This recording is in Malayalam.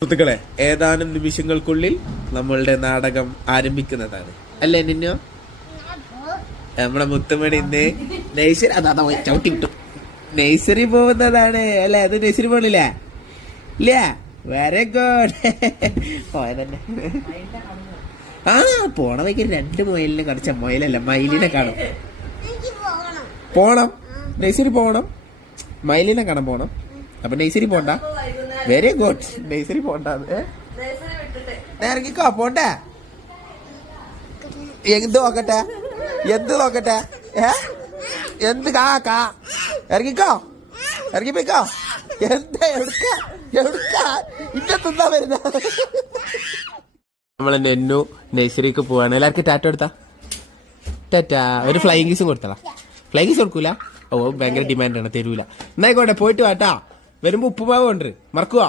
സുഹൃത്തുക്കളെ, ഏതാനും നിമിഷങ്ങൾക്കുള്ളിൽ നമ്മളുടെ നാടകം ആരംഭിക്കുന്നതാണ് അല്ലേ നിന്നോ? നമ്മളെ മുത്തുമണി ഇന്ന് നഴ്സറി ചവിട്ടി കിട്ടും നഴ്സറി പോകുന്നതാണ് അല്ലെ? അത് നഴ്സറി പോണില്ല ഇല്ല? Very good. പോയതന്നെ. ആ പോണ വൈകി 2 മൊയിലിനെ കടിച്ച മൊയിലല്ല മയിലിനെ കാണും. പോണം നഴ്സറി പോണം, മയിലിനെ കാണാൻ പോണം. അപ്പൊ നഴ്സറി പോണ്ട. Very good. നഴ്സറി പോണ്ട, ഇറങ്ങിക്കോ. പോണ്ടേ? എന്ത് നോക്കട്ടെ? എന്ത് കാ ഇറങ്ങിക്കോ, ഇറങ്ങിപ്പോയിക്കോ. എന്താ ഇന്നത്തെന്താ വരുന്ന? നമ്മളെ നെന്നു നഴ്സറിക്ക് പോവാണ്. എല്ലാവർക്കും ടാറ്റ കൊടുത്താ? ടാറ്റാ. ഒരു ഫ്ലൈങ് കിസും കൊടുത്തടാ. ഫ്ലൈങ് കിസ് കൊടുക്കൂല? ഓ ഭയങ്കര ഡിമാൻഡാണ്, തരൂല. എന്നായിക്കോട്ടെ, പോയിട്ട് വാട്ടാ. വരുമ്പോ ഉപ്പുമാവ് കൊണ്ട് മറക്കുവോ?